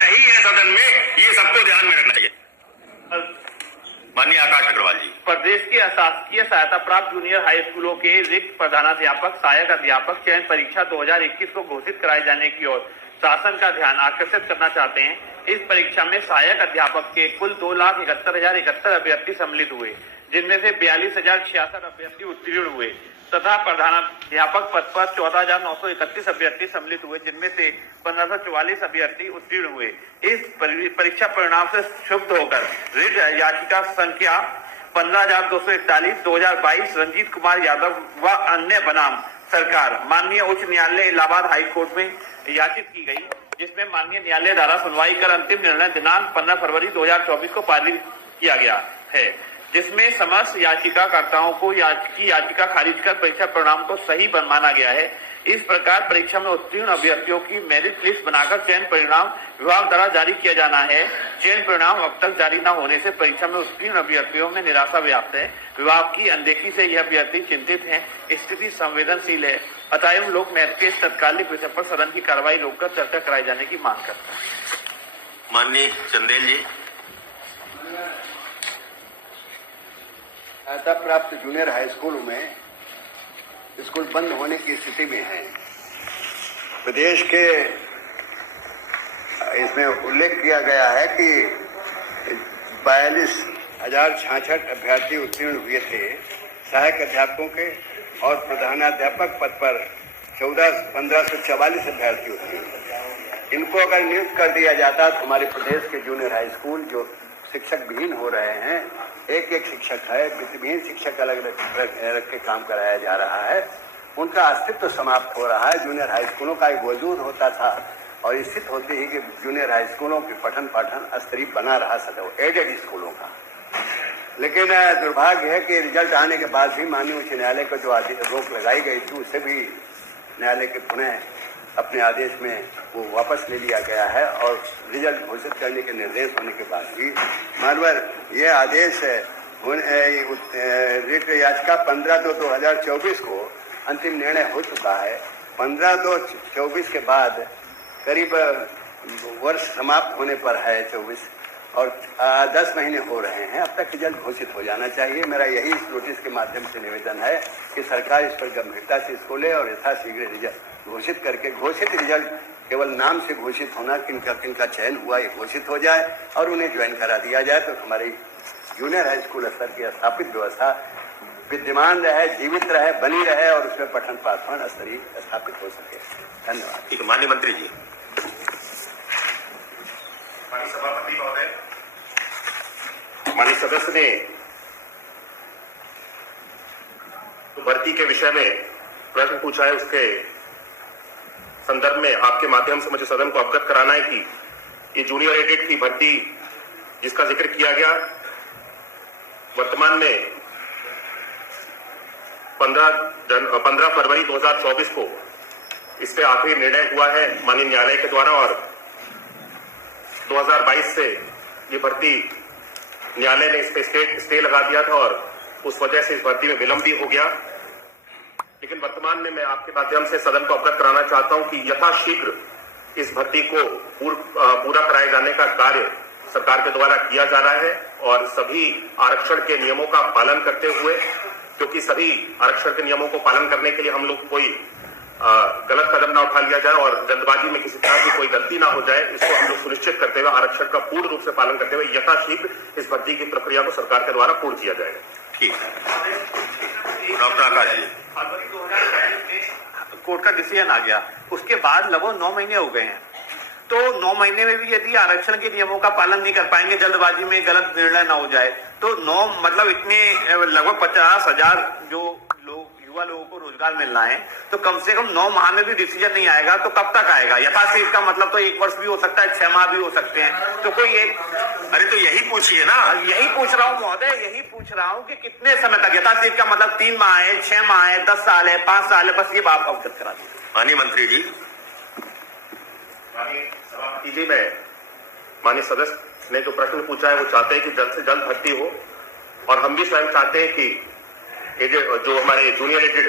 नहीं है सदन में, ये सबको ध्यान में रखना चाहिए। माननीय आकाश अग्रवाल जी। प्रदेश के अशासकीय सहायता प्राप्त जूनियर हाई स्कूलों के रिक्त प्रधानाध्यापक सहायक अध्यापक चयन परीक्षा 2021 को घोषित कराए जाने की ओर शासन का ध्यान आकर्षित करना चाहते हैं। इस परीक्षा में सहायक अध्यापक के कुल 2,71,071 अभ्यर्थी सम्मिलित हुए, जिनमें से 42,066 अभ्यर्थी उत्तीर्ण हुए तथा प्रधानाध्यापक पद पर 14,931 अभ्यर्थी सम्मिलित हुए, जिनमें से 1,544 अभ्यर्थी उत्तीर्ण हुए। इस परीक्षा परिणाम से क्षुब्ध होकर रिट याचिका संख्या 15,241 2022 रंजीत कुमार यादव व अन्य बनाम सरकार माननीय उच्च न्यायालय इलाहाबाद हाई कोर्ट में याचित की गई, जिसमें माननीय न्यायालय द्वारा सुनवाई कर अंतिम निर्णय दिनांक 15 फरवरी 2024 को पारित किया गया है, जिसमें समस्त याचिकाकर्ताओं को याचिका खारिज कर परीक्षा परिणाम को सही माना गया है। इस प्रकार परीक्षा में उत्तीर्ण अभ्यर्थियों की मेरिट लिस्ट बनाकर चयन परिणाम विभाग द्वारा जारी किया जाना है। चयन परिणाम अब तक जारी न होने से परीक्षा में उत्तीर्ण अभ्यर्थियों में निराशा व्याप्त है। विभाग की अनदेखी से यह अभ्यर्थी चिंतित हैं। स्थिति संवेदनशील है, अतएव लोक महत्व के इस तत्कालिक विषय पर सदन की कार्रवाई रोककर चर्चा कराए जाने की मांग करते हैं। माननीय चंदेल जी। सहायता प्राप्त जूनियर हाई स्कूल में स्कूल बंद होने की स्थिति में है। प्रदेश के इसमें उल्लेख किया गया है कि 42,066 अभ्यर्थी उत्तीर्ण हुए थे सहायक अध्यापकों के, और प्रधानाध्यापक पद पर 1544 अभ्यर्थी उत्तीर्ण। इनको अगर नियुक्त कर दिया जाता तो हमारे प्रदेश के जूनियर हाई स्कूल जो शिक्षक विहीन हो रहे हैं, एक शिक्षक है, वित्तविहीन शिक्षक अलग रख के काम कराया जा रहा है, उनका अस्तित्व समाप्त हो रहा है। जूनियर हाई स्कूलों का एक वजूद होता था और स्थित होती ही कि जूनियर हाई स्कूलों के पठन पाठन स्तरीय बना रहा सदैव एडेड स्कूलों का। लेकिन दुर्भाग्य है कि रिजल्ट आने के बाद भी माननीय उच्च न्यायालय को जो रोक लगाई गई थी, उसे भी न्यायालय के पुनः अपने आदेश में वो वापस ले लिया गया है, और रिजल्ट घोषित करने के निर्देश होने के बाद भी मानवर ये आदेश रिट याचिका 15/2/2024 को अंतिम निर्णय हो चुका है। 15/2/24 के बाद करीब वर्ष समाप्त होने पर है 24, और 10 महीने हो रहे हैं। अब तक रिजल्ट घोषित हो जाना चाहिए। मेरा यही इस नोटिस के माध्यम से निवेदन है कि सरकार इस पर गंभीरता से इसको ले और यथाशीघ्र रिजल्ट घोषित करके, घोषित रिजल्ट केवल नाम से घोषित होना, किनका चयन हुआ ये घोषित हो जाए और उन्हें ज्वाइन करा दिया जाए, तो हमारी जूनियर हाई स्कूल स्तर की स्थापित व्यवस्था विद्यमान रहे, जीवित रहे, बनी रहे और उसमें पठन पाठन स्तरीय स्थापित हो सके। धन्यवाद। ठीक है, माननीय मंत्री जी। माननीय सभापति महोदय, माननीय सदस्य ने तो भर्ती के विषय में प्रश्न पूछा है, उसके संदर्भ में आपके माध्यम से मुझे सदन को अवगत कराना है कि ये जूनियर एडेड की भर्ती जिसका जिक्र किया गया, वर्तमान में 15 फरवरी 2024 को इस पे आखिरी निर्णय हुआ है माननीय न्यायालय के द्वारा, और 2022 से ये भर्ती न्यायालय ने इस पे स्टे लगा दिया था और उस वजह से इस भर्ती में विलंब भी हो गया। लेकिन वर्तमान में मैं आपके माध्यम से सदन को अवगत कराना चाहता हूं कि यथाशीघ्र इस भर्ती को पूरा कराए जाने का कार्य सरकार के द्वारा किया जा रहा है, और सभी आरक्षण के नियमों का पालन करते हुए, क्योंकि सभी आरक्षण के नियमों को पालन करने के लिए हम लोग कोई गलत कदम ना उठा लिया जाए और जल्दबाजी में किसी तरह की कोई गलती ना हो जाए, इसको हम लोग सुनिश्चित करते हुए आरक्षण का पूर्ण रूप से पालन करते हुए यथाशीघ्र इस भर्ती की प्रक्रिया को सरकार के द्वारा पूर्ण किया जाएगा। ठीक है, डॉक्टर आकाश जी। फरवरी 2023 में कोर्ट का डिसीजन आ गया, उसके बाद लगभग 9 महीने हो गए हैं। तो 9 महीने में भी यदि आरक्षण के नियमों का पालन नहीं कर पाएंगे, जल्दबाजी में गलत निर्णय न हो जाए, तो 9 मतलब इतने लगभग 50,000 जो युवा लोगों को रोजगार मिलना है, तो कम से कम 9 माह में भी डिसीजन नहीं आएगा तो कब तक आएगा? यथाशीघ्र का मतलब तो 1 वर्ष भी हो सकता है, 6 माह भी हो सकते हैं। तो कोई एक, अरे तो यही पूछिए ना। यही पूछ रहा हूँ महोदय, यही पूछ रहा हूँ कि कितने समय तक? यथाशीघ्र का मतलब 3 माह है, 6 माह है, 10 साल है, 5 साल है, बस ये बात अवगत करा दीजिए। माननीय मंत्री जी। माननीय सभापति जी, मैं माननीय सदस्य ने जो प्रश्न पूछा है वो चाहते हैं कि जल्द से जल्द भर्ती हो, और हम भी स्वयं चाहते हैं कि जो हमारे जूनियर एडेड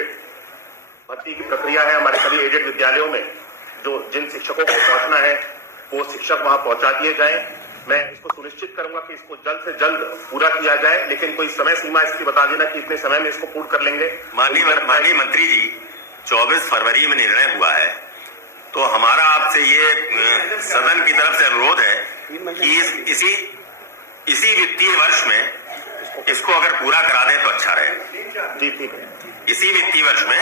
भर्ती की प्रक्रिया है, हमारे सभी एडेड विद्यालयों में जो जिन शिक्षकों को पहुंचना है वो शिक्षक वहां पहुंचा दिए जाए। मैं इसको सुनिश्चित करूंगा कि इसको जल्द से जल्द पूरा किया जाए, लेकिन कोई समय सीमा इसकी बता देना कि इतने समय में इसको पूर्ण कर लेंगे। माननीय मंत्री जी, 24 फरवरी में निर्णय हुआ है, तो हमारा आपसे ये सदन की तरफ से अनुरोध है कि इसी वित्तीय वर्ष में इसको अगर पूरा करा दें तो अच्छा रहेगा। जी ठीक है। इसी वित्तीय वर्ष में।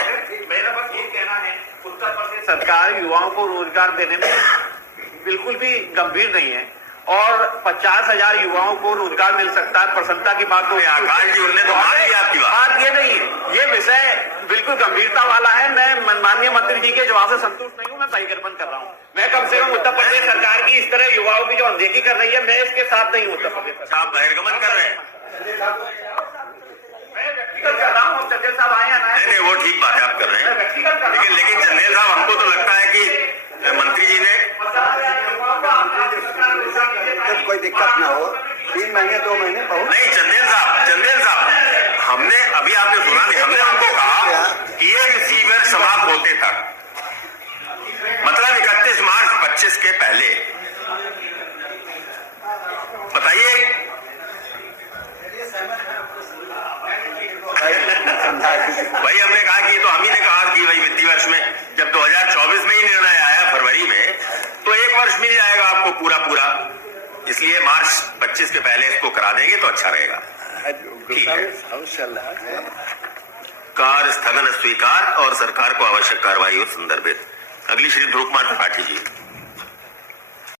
मेरा बस ये कहना है, उत्तर प्रदेश सरकार युवाओं को रोजगार देने में बिल्कुल भी गंभीर नहीं है और 50,000 युवाओं को रोजगार मिल सकता है। प्रसन्नता की बात तो आकाश जी, उनने तो मान लिया आपकी बात ये नहीं, ये विषय बिल्कुल गंभीरता वाला है। मैं माननीय मंत्री जी के जवाब से संतुष्ट नहीं हूँ, मैं बहिर्गमन कर रहा हूँ। मैं कम से कम उत्तर प्रदेश सरकार की इस तरह युवाओं की जो अनदेखी कर रही है, मैं इसके साथ नहीं हूँ। उत्तर प्रदेश आप बहिर्गमन कर रहे हैं? मैं व्यक्तिगत कर रहा हूँ। चंदेल साहब आए हैं? नहीं, वो ठीक बात है आप कर रहे हैं, लेकिन चंदेल साहब, हमको तो लगता है कि मंत्री जी ने कोई दिक्कत ना हो, 3 महीने 2 महीने बहुत नहीं। चंदेल साहब, हमने अभी आपने सुना नहीं, हमने उनको कहा कि ये रिसीवर समाप्त होते तक, मतलब 31 मार्च 25 के पहले बताइए। वही हमने कहा कि तो हम ही ने कहा कि वही वित्तीय वर्ष में, जब 2024 में ही निर्णय आया फरवरी में, तो 1 वर्ष मिल जाएगा आपको पूरा। इसलिए मार्च 25 के पहले इसको करा देंगे तो अच्छा रहेगा। ठीक है। कार्य स्थगन स्वीकार और सरकार को आवश्यक कार्रवाई संदर्भित। अगली श्री ध्रुव कुमार त्रिपाठी जी।